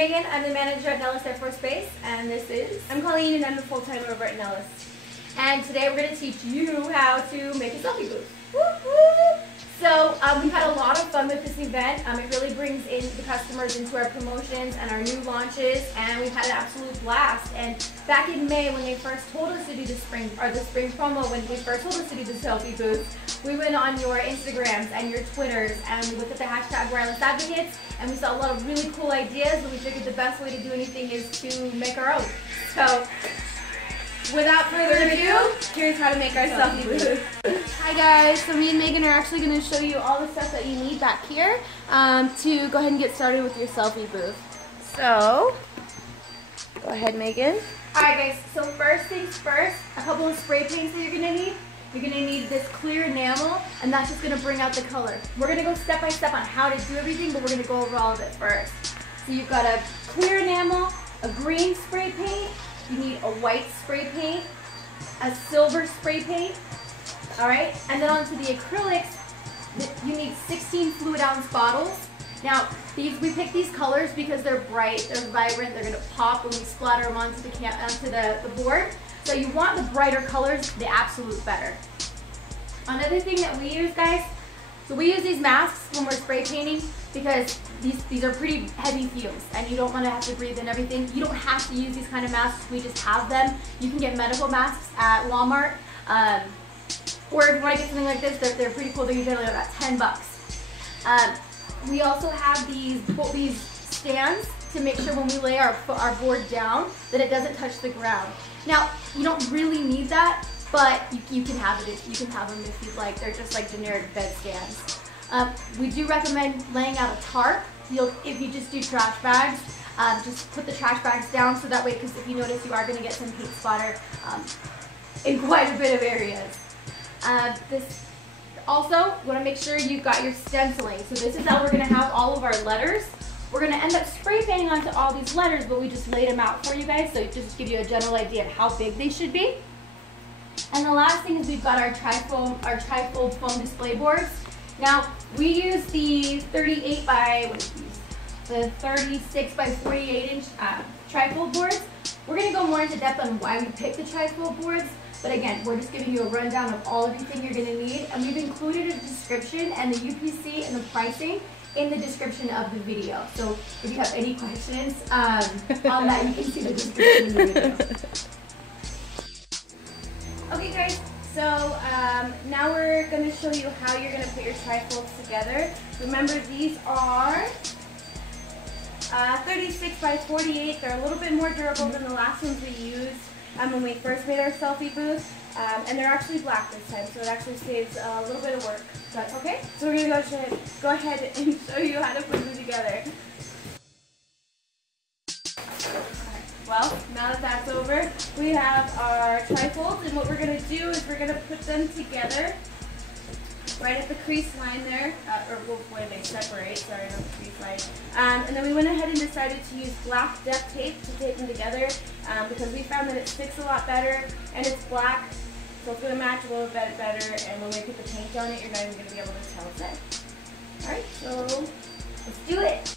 Megan. I'm the manager at Nellis Air Force Base, and this is... I'm Colleen, and I'm the full-time over at Nellis. And today we're going to teach you how to make a selfie booth. Woo-hoo! So we've had a lot of fun with this event. It really brings in the customers into our promotions and our new launches, and we've had an absolute blast. And back in May, when they first told us to do the spring promo, when they first told us to do the selfie booth, we went on your Instagrams and your Twitters, and we looked at the hashtag wireless advocates, and we saw a lot of really cool ideas, and we figured the best way to do anything is to make our own. So without further ado, here's how to make our selfie booth. Hi guys, so me and Megan are actually going to show you all the stuff that you need back here to go ahead and get started with your selfie booth. So, go ahead Megan. Alright guys, so first things first, a couple of spray paints that you're going to need. You're going to need this clear enamel, and that's just going to bring out the color. We're going to go step by step on how to do everything, but we're going to go over all of it first. So you've got a clear enamel, a green spray paint, you need a white spray paint, a silver spray paint, alright? And then onto the acrylics, you need 16 fluid ounce bottles. Now, we pick these colors because they're bright, they're vibrant, they're going to pop when we splatter them onto the board. So you want the brighter colors, the absolute better. Another thing that we use, guys, so we use these masks when we're spray painting because these are pretty heavy fumes and you don't want to have to breathe in everything. You don't have to use these kind of masks, we just have them. You can get medical masks at Walmart, or if you want to get something like this, they're pretty cool. They're usually about 10 bucks. We also have these stands to make sure when we lay our board down that it doesn't touch the ground. Now, you don't really need that, but you can have them if you'd like. They're just like generic bed stands. We do recommend laying out a tarp. If you just do trash bags, just put the trash bags down so that way, because if you notice, you are going to get some paint splatter in quite a bit of areas. Also, you want to make sure you've got your stenciling. So this is how we're going to have all of our letters. We're going to end up spray painting onto all these letters, but we just laid them out for you guys, so just give you a general idea of how big they should be. And the last thing is we've got our trifold foam display boards. Now, we use the 36 by 48 inch trifold boards. We're going to go more into depth on why we picked the trifold boards, but again, we're just giving you a rundown of everything you're going to need, and we've included a description and the UPC and the pricing in the description of the video. So if you have any questions on that, you can see the description in the video. Okay guys, so now we're going to show you how you're going to put your trifolds together. Remember, these are 36 by 48. They're a little bit more durable than the last ones we used when we first made our selfie booth. And they're actually black this time, so it actually saves a little bit of work. But okay, so we're going to go ahead and show you how to put them together. Well, now that that's over, we have our trifolds, and what we're going to do is we're going to put them together right at the crease line there, or where they separate, sorry, not the crease line. And then we went ahead and decided to use black duct tape to tape them together because we found that it sticks a lot better, and it's black, so it's going to match a little bit better, and when we put the paint on it, you're not even going to be able to tell it's it. Alright, so let's do it!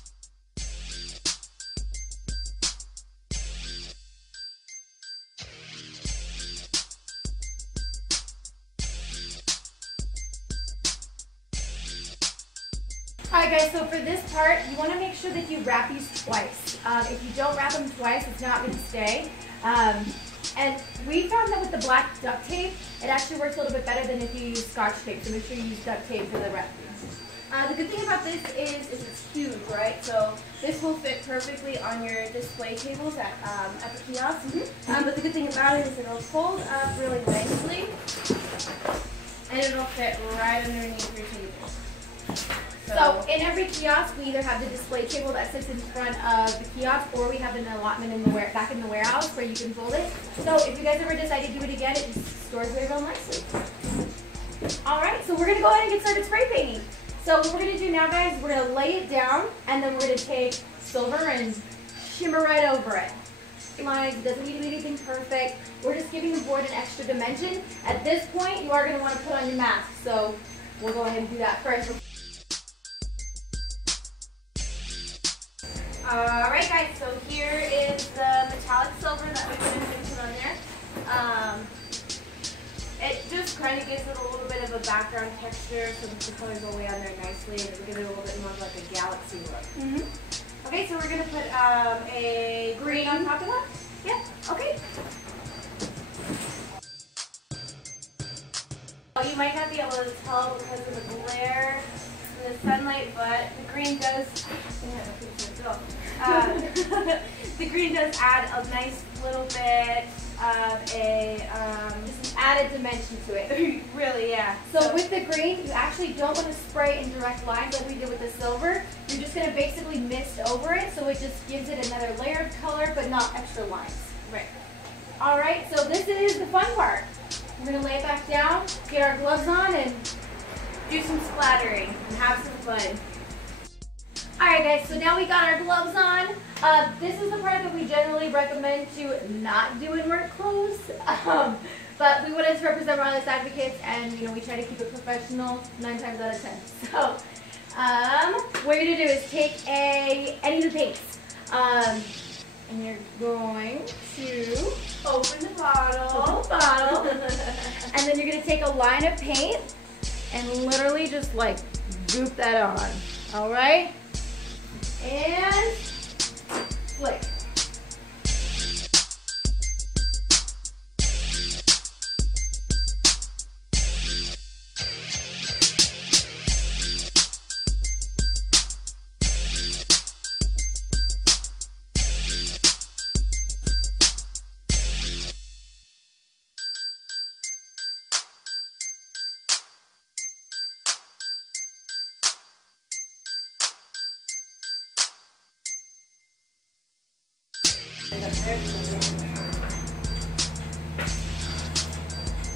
Alright guys, so for this part, you want to make sure that you wrap these twice. If you don't wrap them twice, it's not going to stay. And we found that with the black duct tape, it actually works a little bit better than if you use Scotch tape, so make sure you use duct tape for the wrapping. The good thing about this is it's huge, right? So this will fit perfectly on your display tables at the kiosk. But the good thing about it is it'll fold up really nicely, and it'll fit right underneath your table. So in every kiosk, we either have the display table that sits in front of the kiosk, or we have an allotment in the back in the warehouse where you can fold it. So if you guys ever decide to do it again, it just stores away real nicely. Alright, so we're going to go ahead and get started spray painting. So what we're going to do now, guys, we're going to lay it down, and then we're going to take silver and shimmer right over it. Lines, it doesn't need to be anything perfect. We're just giving the board an extra dimension. At this point, you are going to want to put on your mask, so we'll go ahead and do that first. Alright guys, so here is the metallic silver that we're going to put on there. It just kind of gives it a little bit of a background texture so that the colors go way on there nicely and it'll give it a little bit more of like a galaxy look. Okay, so we're going to put a green on top of that? Yeah, okay. You might not be able to tell because of the glare and the sunlight, but the green does, the green does add a nice little bit of a just an added dimension to it. Really, yeah. So with the green, you actually don't want to spray in direct lines like we did with the silver. You're just going to basically mist over it, so it just gives it another layer of color, but not extra lines. Right. All right, so this is the fun part. We're going to lay it back down, get our gloves on, and do some splattering and have some fun. Alright guys, so now we got our gloves on. This is the part that we generally recommend to not do in work clothes. But we wanted to represent Wireless Advocates, and you know, we try to keep it professional 9 times out of 10. So what you're going to do is take any of the paints. And you're going to open the bottle. And then you're going to take a line of paint and literally just like goop that on. Alright? And flick.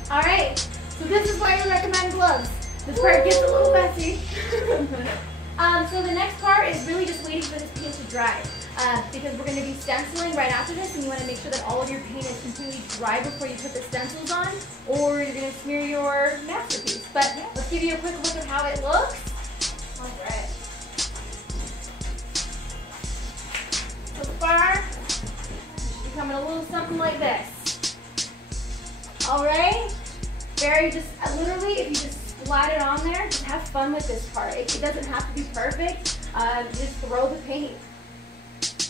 Alright, so this is why we recommend gloves. This part gets a little messy. So the next part is really just waiting for this paint to dry. Because we're going to be stenciling right after this, and you want to make sure that all of your paint is completely dry before you put the stencils on, or you're going to smear your masterpiece. But let's give you a quick look at how it looks. Alright. So far, it's becoming a little something like this. Alright? Very just, literally, if you just splat it on there, just have fun with this part. It doesn't have to be perfect. Just throw the paint.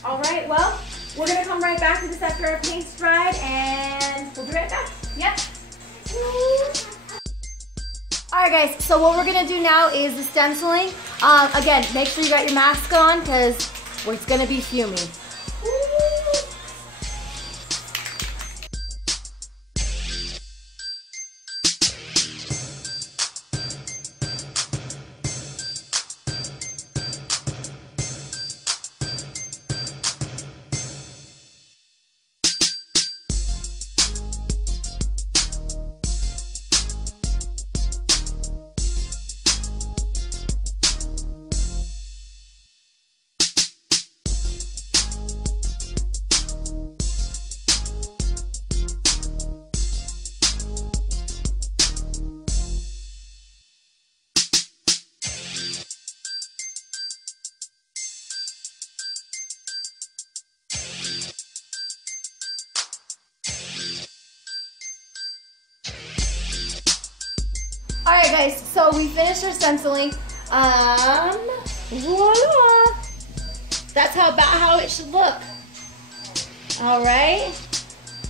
Alright, well, we're going to come right back to this after our paint's dried, and we'll be right back. Yep. Alright guys, so what we're going to do now is the stenciling. Again, make sure you got your mask on, because it's going to be fuming. Alright guys, so we finished our stenciling. Voila! That's about how it should look. Alright?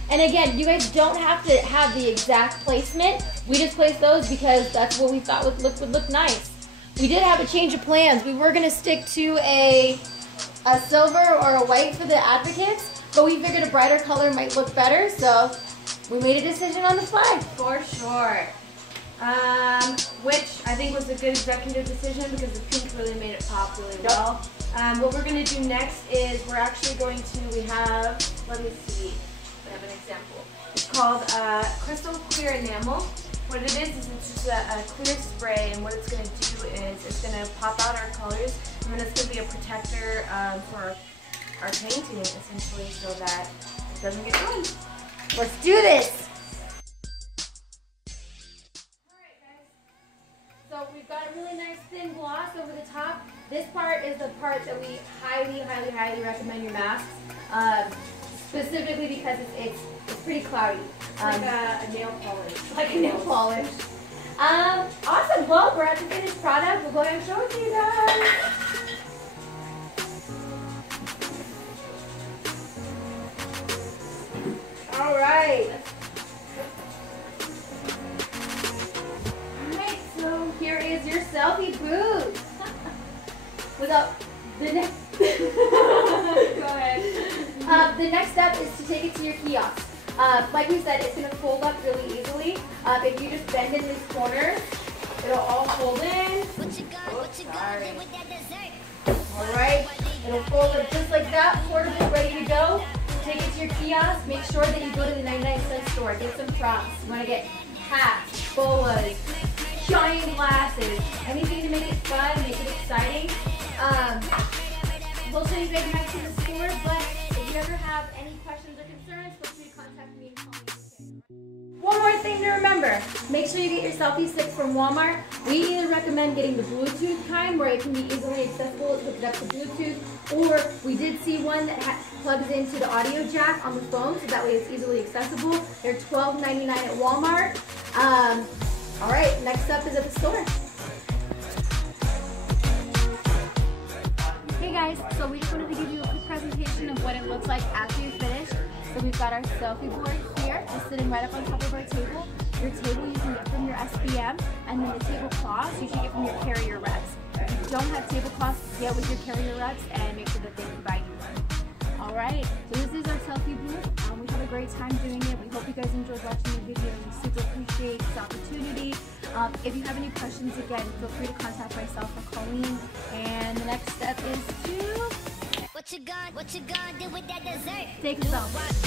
And again, you guys don't have to have the exact placement. We just placed those because that's what we thought would look nice. We did have a change of plans. We were going to stick to a silver or a white for the advocates, but we figured a brighter color might look better, so we made a decision on the fly. For sure. Which I think was a good executive decision because the pink really made it pop really well. What we're going to do next is we're actually going to, let me see, I have an example. It's called Crystal Clear Enamel. What it is it's just a clear spray, and what it's going to do is it's going to pop out our colors, and then it's going to be a protector for our painting essentially so that it doesn't get ruined. Let's do this! So we've got a really nice thin gloss over the top. This part is the part that we highly, highly, highly recommend your masks, specifically because it's pretty cloudy. Like a nail polish. Like a nail polish. Awesome. Well, we're at the finished product. We'll go ahead and show it to you guys. All right. Alright, so here is your selfie booth. Without the next Go ahead. the next step is to take it to your kiosk. Like we said, it's going to fold up really easily. If you just bend in these corners, it'll all fold in. Oops, sorry. Alright, it'll fold up just like that, portable, ready to go. Take it to your kiosk. Make sure that you go to the 99-cent store. Get some props. You want to get hats, boas, giant glasses, anything to make it fun, make it exciting. We'll show you guys next to the store, but if you ever have any questions or concerns, feel free to contact me and call me. One more thing to remember, make sure you get your selfie sticks from Walmart. We either recommend getting the Bluetooth kind where it can be easily accessible, hook it up to Bluetooth, or we did see one that plugs into the audio jack on the phone, so that way it's easily accessible. They're $12.99 at Walmart. All right, next up is at the store. Hey guys, so we just wanted to give you a quick presentation of what it looks like after you're finished. So we've got our selfie board here, just sitting right up on top of our table. Your table you can get from your SBM, and then the tablecloths you should get from your carrier reps. If you don't have tablecloths, get with your carrier reps and make sure that they provide you one. Alright, so this is our selfie booth. We had a great time doing it. We hope you guys enjoyed watching the video. We super appreciate this opportunity. If you have any questions, again, feel free to contact myself or Colleen. And the next step is to... What you gonna do with that dessert? Take a selfie.